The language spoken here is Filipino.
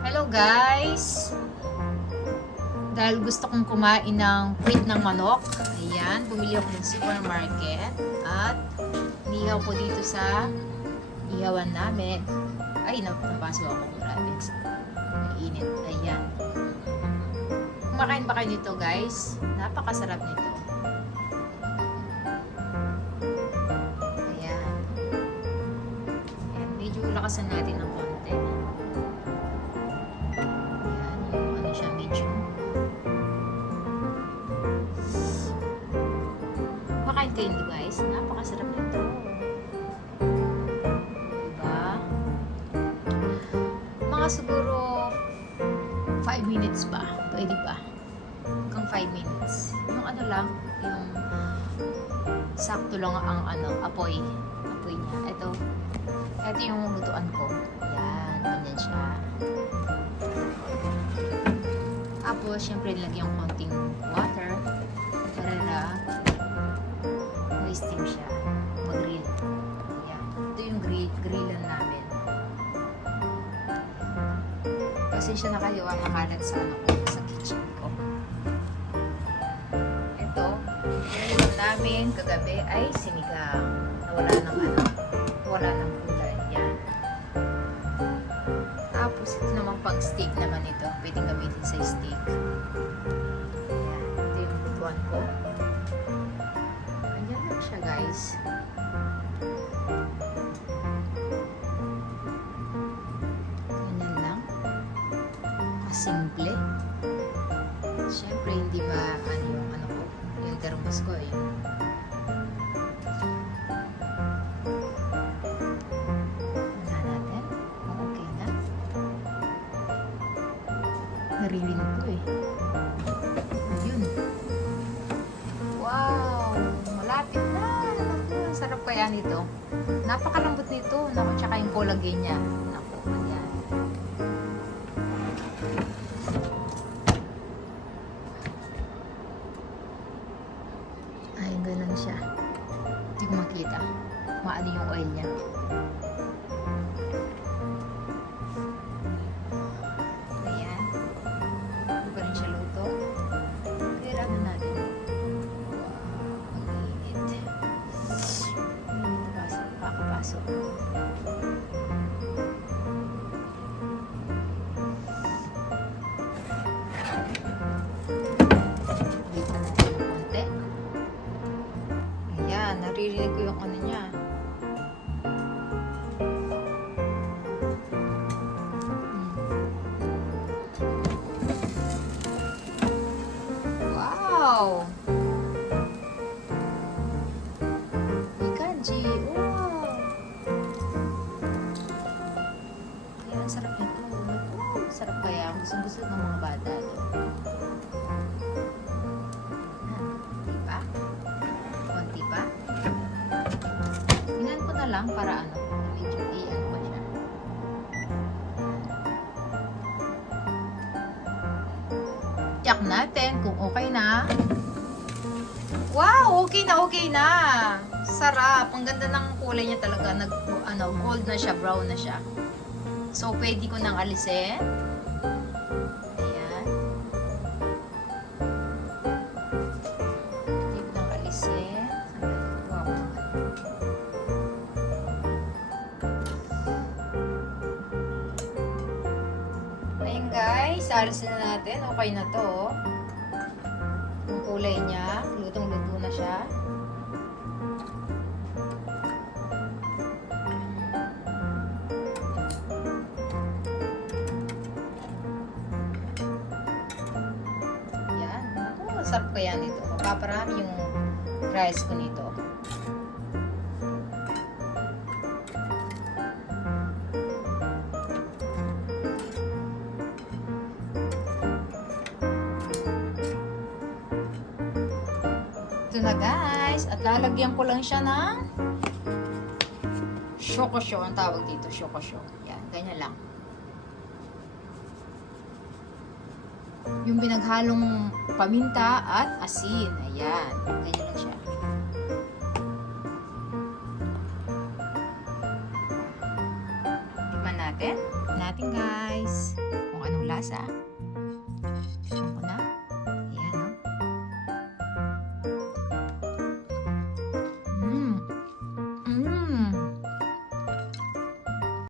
Hello guys! Dahil gusto kong kumain ng puwit ng manok, ayan, bumili ako ng supermarket at nihaw ko dito sa ihawan namin. Ay, nap- napaso ako. Grabe. Mainit. Ayan. Kumakain ba kayo nito guys? Napakasarap nito. Ayan. Ayan, medyo lakasan natin ng konti. Nito guys. Napakasarap nito. Diba? Mga siguro 5 minutes ba? Pwede ba? Hanggang 5 minutes. Yung ano lang, yung sakto lang ang ano, apoy. Apoy niya. Ito. Ito yung lutuan ko. Yan, ganyan siya. Tapos, syempre, nilagyan ko konting water steam siya. Mag-grill. Yan. Ito yung grill, grillan namin. Pasensya na kayo ang nakalat sa ano sa kitchen ko. Ito, yung namin kagabi ay sinigang. Nawala ng ano, wala ng kulay. Yan. Tapos ito naman pang steak naman ito. Pwedeng gamitin sa steak. Yan. Ito yung lutuan ko. Guys. Ganyan lang. Kasimple. Siyempre, hindi ba ano yung ano ko, yung termos ko eh. Tingnan ang sarap kaya nito. Napakalambot nito. Naku, tsaka yung collagen niya. Naku, ayan. Ay, ganun siya. Hindi ko makita. Maano yung oil niya. Naririnig ko yung ano niya. Wow! Ikanji, wow! Ayan, sarap nito. Sarap kaya. Gustong gusto ng mga bata to. Lang para ano, medyo i-ano pa siya. Check natin kung okay na. Wow, okay na, okay na. Sarap. Ang ganda ng kulay niya talaga. Nag, ano, gold na siya, brown na siya. So, pwede ko nang alisin. Guys, alisin na natin. Okay na to. oh. Yung kulay niya, lutong-luto na siya. Yan. Ako, masarap kaya nito. Mapaparami yung rice ko nito. Ito na guys. At lalagyan ko lang siya ng shokosho. Ang tawag dito, shokosho. Yan, ganyan lang. Yung binaghalong paminta at asin. Ayan. Ganyan lang siya. natin. Natin guys. kalabasa.